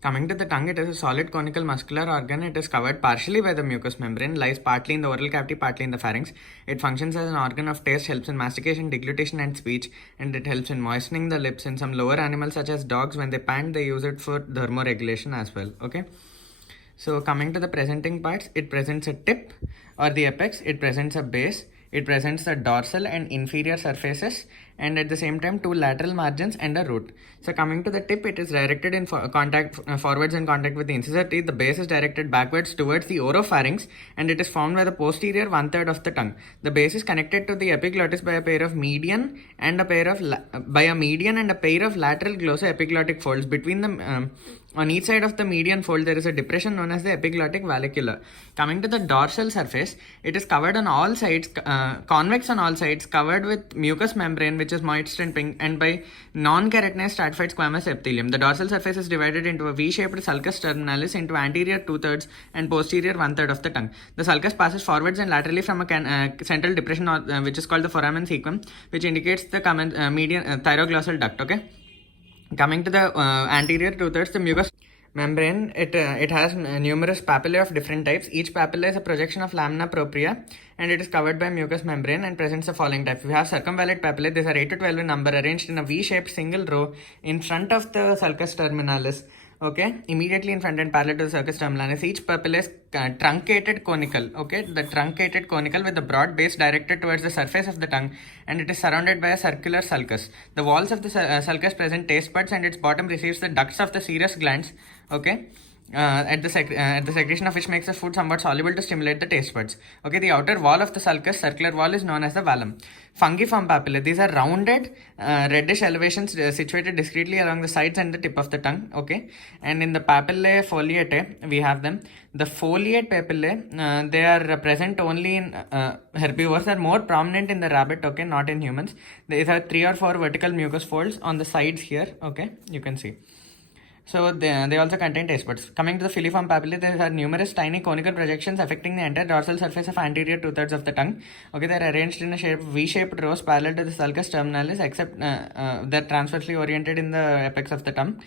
Coming to the tongue, it is a solid conical muscular organ. It is covered partially by the mucous membrane, lies partly in the oral cavity, partly in the pharynx. It functions as an organ of taste, helps in mastication, deglutition, and speech, and it helps in moistening the lips. In some lower animals, such as dogs, when they pant, they use it for thermoregulation as well. Okay. So coming to the presenting parts, it presents a tip or the apex, it presents a base, it presents the dorsal and inferior surfaces, and at the same time two lateral margins and a root. So coming to the tip, it is directed in forwards in contact with the incisor teeth. The base is directed backwards towards the oropharynx, and it is formed by the posterior 1/3 of the tongue. The base is connected to the epiglottis by a pair of median and a pair of lateral glossoepiglottic folds. Between the on each side of the median fold, there is a depression known as the epiglottic vallecula. Coming to the dorsal surface, it is covered on all sides, convex on all sides, covered with mucous membrane, which is moist and pink, and by non-keratinized stratified squamous epithelium. The dorsal surface is divided into a V-shaped sulcus terminalis into anterior 2/3 and posterior 1/3 of the tongue. The sulcus passes forwards and laterally from a central depression, which is called the foramen caecum, which indicates the median thyroglossal duct. Okay. Coming to the anterior 2/3, the mucous membrane, it has numerous papillae of different types. Each papilla is a projection of lamina propria, and it is covered by mucous membrane and presents the following type. We have circumvallate papillae. These are 8 to 12 in number, arranged in a V-shaped single row in front of the sulcus terminalis. Okay, immediately in front and parallel to the sulcus terminalis. Each papilla is truncated conical. Okay, the truncated conical with the broad base directed towards the surface of the tongue, and it is surrounded by a circular sulcus. The walls of the sulcus present taste buds, and its bottom receives the ducts of the serous glands. Okay. At the secretion of which makes the food somewhat soluble to stimulate the taste buds. Okay, the outer wall of the sulcus, circular wall, is known as the vallum. Fungiform papillae. These are rounded, reddish elevations situated discretely along the sides and the tip of the tongue. Okay, and in the papillae foliate, we have them. The foliate papillae, they are present only in herbivores. They are more prominent in the rabbit. Okay, not in humans. These are 3 or 4 vertical mucous folds on the sides here. Okay, you can see. So they also contain taste buds. Coming to the filiform papillae, there are numerous tiny conical projections affecting the entire dorsal surface of anterior 2/3 of the tongue. Okay, they are arranged in a V-shaped rows parallel to the sulcus terminalis, except they're transversely oriented in the apex of the tongue.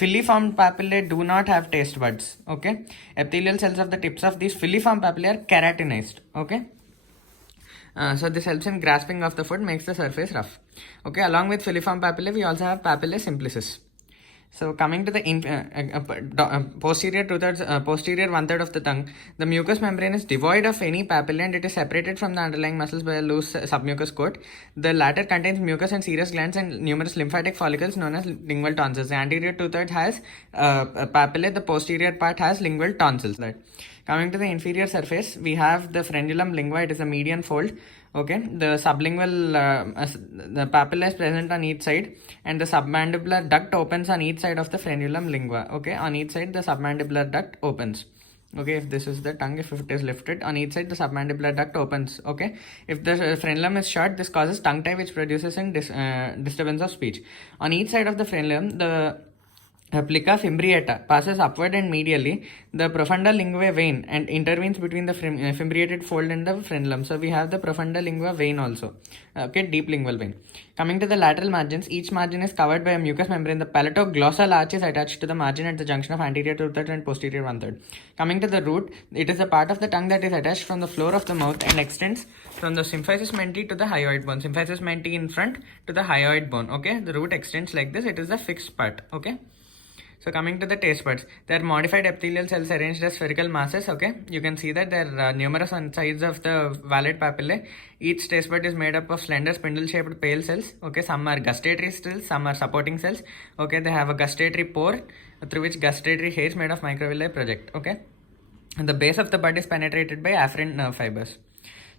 Filiform papillae do not have taste buds. Okay, epithelial cells of the tips of these filiform papillae are keratinized. Okay. So this helps in grasping of the food, makes the surface rough. Okay, along with filiform papillae, we also have papillae simplicis. So coming to the posterior 2/3, posterior 1/3 of the tongue, the mucous membrane is devoid of any papillae, and it is separated from the underlying muscles by a loose submucous coat. The latter contains mucus and serous glands and numerous lymphatic follicles known as lingual tonsils. The anterior 2/3 has papillae. The posterior part has lingual tonsils. Right. Coming to the inferior surface, we have the frenulum lingua. It is a median fold. Okay, the sublingual the papilla is present on each side, and the submandibular duct opens on each side of the frenulum lingua. Okay, on each side the submandibular duct opens. Okay, if this is the tongue, if it is lifted, on each side the submandibular duct opens. Okay, if the frenulum is short, this causes tongue tie, which produces in disturbance of speech. On each side of the frenulum, the plica fimbriata passes upward and medially the profunda linguae vein and intervenes between the fimbriated fold and the frenulum. So we have the profunda lingua vein also. Okay, deep lingual vein. Coming to the lateral margins, each margin is covered by a mucous membrane. The palatoglossal arch is attached to the margin at the junction of anterior 2/3 and posterior 1/3. Coming to the root, it is a part of the tongue that is attached from the floor of the mouth and extends from the symphysis menti to the hyoid bone. Symphysis menti in front to the hyoid bone. Okay, the root extends like this. It is the fixed part. Okay. So coming to the taste buds, they are modified epithelial cells arranged as spherical masses. Okay, you can see that there are numerous on sides of the valid papillae. Each taste bud is made up of slender spindle-shaped pale cells. Okay, some are gustatory cells, some are supporting cells. Okay, they have a gustatory pore through which gustatory hairs made of microvilli project. Okay, and the base of the bud is penetrated by afferent nerve fibers.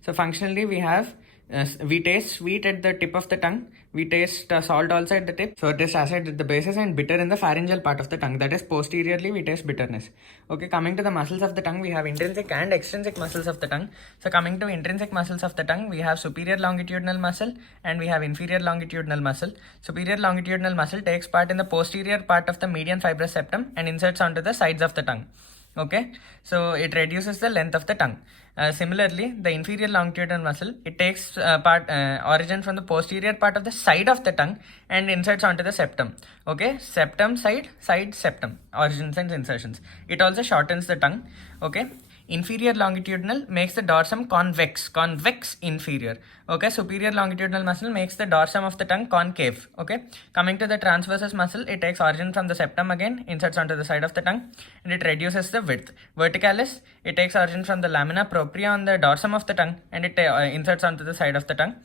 So functionally, we taste sweet at the tip of the tongue. We taste salt also at the tip. So taste acid at the bases and bitter in the pharyngeal part of the tongue. That is posteriorly we taste bitterness. Okay, coming to the muscles of the tongue, we have intrinsic and extrinsic muscles of the tongue. So coming to intrinsic muscles of the tongue, we have superior longitudinal muscle and we have inferior longitudinal muscle. Superior longitudinal muscle takes part in the posterior part of the median fibrous septum and inserts onto the sides of the tongue. Okay, so it reduces the length of the tongue. Similarly, the inferior longitudinal muscle, it takes origin from the posterior part of the side of the tongue and inserts onto the septum. Okay, septum side, side septum, origins and insertions. It also shortens the tongue. Okay, inferior longitudinal makes the dorsum convex inferior. Okay, superior longitudinal muscle makes the dorsum of the tongue concave. Okay, coming to the transversus muscle, it takes origin from the septum again, inserts onto the side of the tongue, and it reduces the width. Verticalis, it takes origin from the lamina propria on the dorsum of the tongue, and it inserts onto the side of the tongue,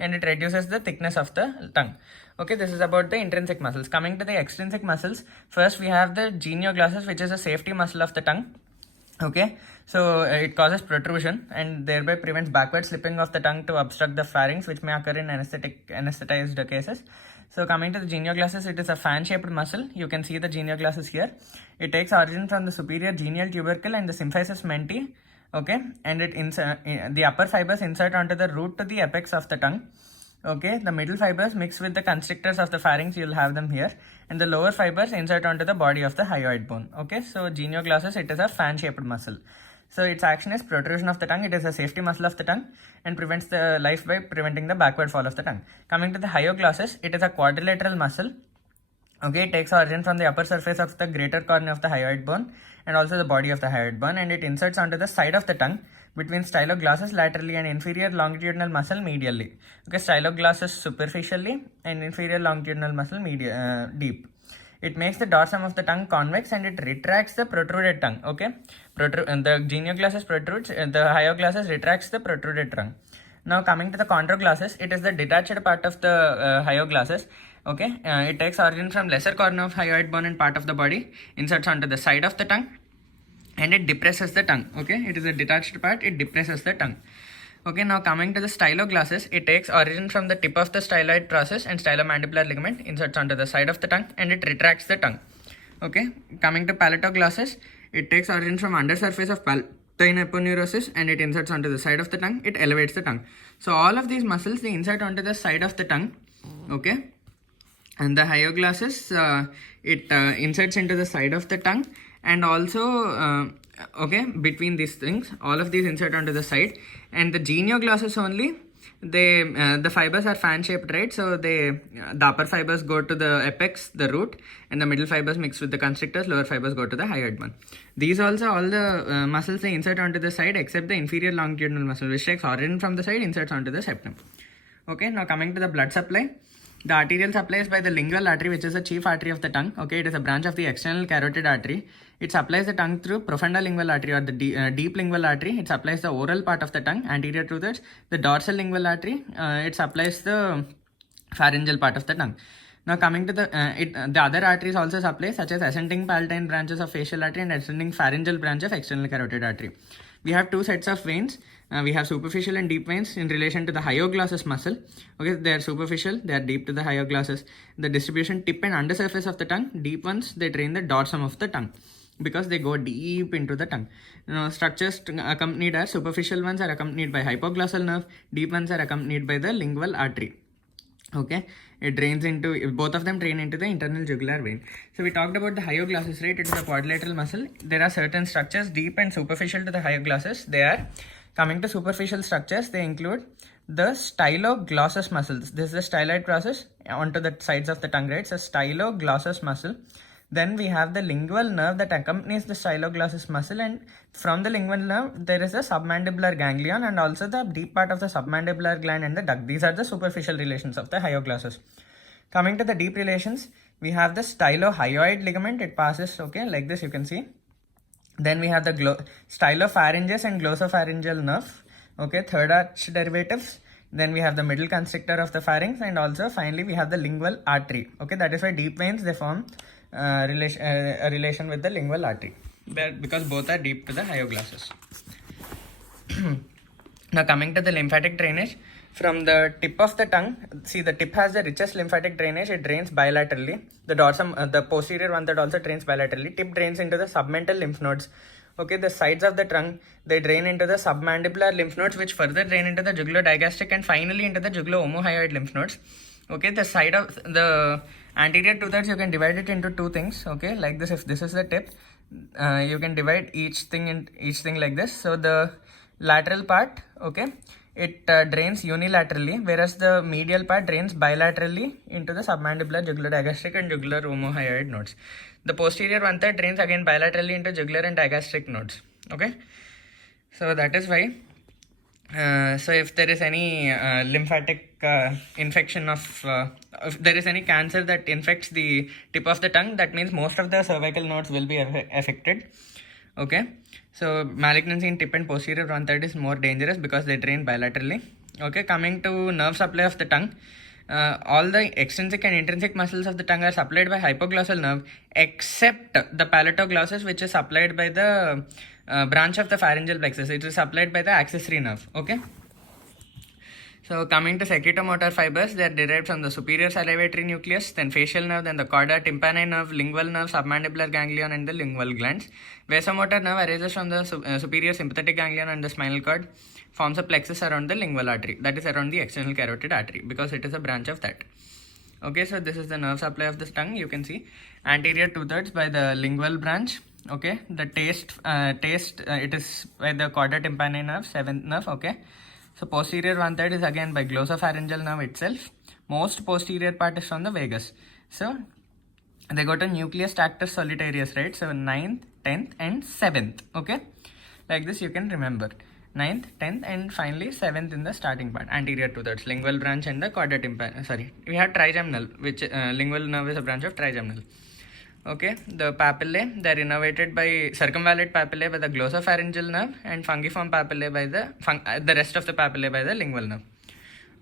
and it reduces the thickness of the tongue. Okay, this is about the intrinsic muscles. Coming to the extrinsic muscles, first we have the genioglossus, which is a safety muscle of the tongue. Okay, so it causes protrusion and thereby prevents backward slipping of the tongue to obstruct the pharynx, which may occur in anesthetized cases. So coming to the genioglossus, it is a fan-shaped muscle. You can see the genioglossus here. It takes origin from the superior genial tubercle and the symphysis menti. Okay, and the upper fibers insert onto the root to the apex of the tongue. Okay, the middle fibers mix with the constrictors of the pharynx, you'll have them here, and the lower fibers insert onto the body of the hyoid bone. Okay, so genioglossus, it is a fan-shaped muscle. So its action is protrusion of the tongue. It is a safety muscle of the tongue and prevents the life by preventing the backward fall of the tongue. Coming to the hyoglossus, it is a quadrilateral muscle. Okay, it takes origin from the upper surface of the greater cornea of the hyoid bone and also the body of the hyoid bone, and it inserts onto the side of the tongue between styloglossus laterally and inferior longitudinal muscle medially. Okay, styloglossus superficially and inferior longitudinal muscle deep. It makes the dorsum of the tongue convex and it retracts the protruded tongue. Okay, the genioglossus protrudes, the hyoglossus retracts the protruded tongue. Now coming to the chondroglossus, it is the detached part of the hyoglossus. Okay, it takes origin from lesser corner of hyoid bone and part of the body, inserts onto the side of the tongue, and it depresses the tongue. Okay, it is a detached part, it depresses the tongue. Okay, now coming to the styloglossus, it takes origin from the tip of the styloid process and stylomandibular ligament, inserts onto the side of the tongue, and it retracts the tongue. Okay, coming to palatoglossus, it takes origin from undersurface of palatine aponeurosis and it inserts onto the side of the tongue, it elevates the tongue. So all of these muscles, they insert onto the side of the tongue. Okay, and the hyoglossus, it inserts into the side of the tongue, and also okay, between these things, all of these insert onto the side, and the genioglossus only, they the fibers are fan shaped, right? So the upper fibers go to the apex, the root, and the middle fibers mix with the constrictors, lower fibers go to the hyoid bone. These also, all the muscles, they insert onto the side except the inferior longitudinal muscle, which takes origin from the side, inserts onto the septum. Okay, now coming to the blood supply. The arterial supply is by the lingual artery, which is the chief artery of the tongue. Okay, it is a branch of the external carotid artery. It supplies the tongue through profunda lingual artery or the deep lingual artery. It supplies the oral part of the tongue. Anterior to that, the dorsal lingual artery, it supplies the pharyngeal part of the tongue. Now coming to the other arteries also supply, such as ascending palatine branches of facial artery and ascending pharyngeal branch of external carotid artery. We have two sets of veins. We have superficial and deep veins in relation to the hyoglossus muscle. Okay, they are superficial, they are deep to the hyoglossus. The distribution tip and undersurface of the tongue, deep ones, they drain the dorsum of the tongue because they go deep into the tongue. Structures accompanied are superficial ones are accompanied by hypoglossal nerve, deep ones are accompanied by the lingual artery. Okay, it drains into, both of them drain into the internal jugular vein. So we talked about the hyoglossus, right? It is a quadrilateral muscle. There are certain structures deep and superficial to the hyoglossus. They are, coming to superficial structures, they include the styloglossus muscles. This is the styloid process onto the sides of the tongue, right? So styloglossus muscle. Then we have the lingual nerve that accompanies the styloglossus muscle, and from the lingual nerve there is a submandibular ganglion and also the deep part of the submandibular gland and the duct. These are the superficial relations of the hyoglossus. Coming to the deep relations, we have the stylohyoid ligament. It passes, okay, like this, you can see. Then we have the stylopharyngeus and glossopharyngeal nerve. Okay, third arch derivatives. Then we have the middle constrictor of the pharynx, and also finally we have the lingual artery. Okay, that is why deep veins, they form a relation with the lingual artery, because both are deep to the hyoglossus. Now coming to the lymphatic drainage, from the tip of the tongue, see the tip has the richest lymphatic drainage. It drains bilaterally. The dorsum, the posterior one, that also drains bilaterally. Tip drains into the submental lymph nodes. Okay, the sides of the trunk, they drain into the submandibular lymph nodes, which further drain into the jugulodigastric and finally into the jugulo-omohyoid lymph nodes. Okay, the side of the anterior 2/3 you can divide it into two things. Okay, like this. If this is the tip, you can divide each thing like this. So the lateral part, okay, it drains unilaterally, whereas the medial part drains bilaterally into the submandibular, jugular digastric and jugular omohyoid nodes. The posterior 1/3 drains again bilaterally into jugular and digastric nodes. Okay, so that is why. So if there is any lymphatic infection if there is any cancer that infects the tip of the tongue, that means most of the cervical nodes will be affected. Okay, so malignancy in tip and posterior 1/3 is more dangerous because they drain bilaterally. Okay, coming to nerve supply of the tongue. All the extrinsic and intrinsic muscles of the tongue are supplied by hypoglossal nerve except the palatoglossus, which is supplied by the branch of the pharyngeal plexus. It is supplied by the accessory nerve. Okay, so coming to secretomotor fibers, they are derived from the superior salivatory nucleus, then facial nerve, then the chorda tympani nerve, lingual nerve, submandibular ganglion and the lingual glands. Vasomotor nerve arises from the superior sympathetic ganglion and the spinal cord, forms a plexus around the lingual artery, that is around the external carotid artery, because it is a branch of that. Okay, so this is the nerve supply of the tongue. You can see anterior 2/3 by the lingual branch. Okay, the taste it is by the chorda tympani nerve, 7th nerve. Okay, so posterior 1/3 is again by glossopharyngeal nerve itself. Most posterior part is from the vagus. So they got a nucleus tractus solitarius, right? So 9th, 10th and 7th. Okay, like this you can remember 9th, 10th and finally 7th in the starting part, anterior 2/3, lingual branch and the chorda tympani. We have trigeminal, which lingual nerve is a branch of trigeminal. Okay, the papillae, they are innervated by circumvallate papillae by the glossopharyngeal nerve and fungiform papillae by the rest of the papillae by the lingual nerve.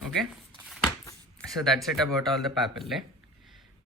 Okay, so that's it about all the papillae.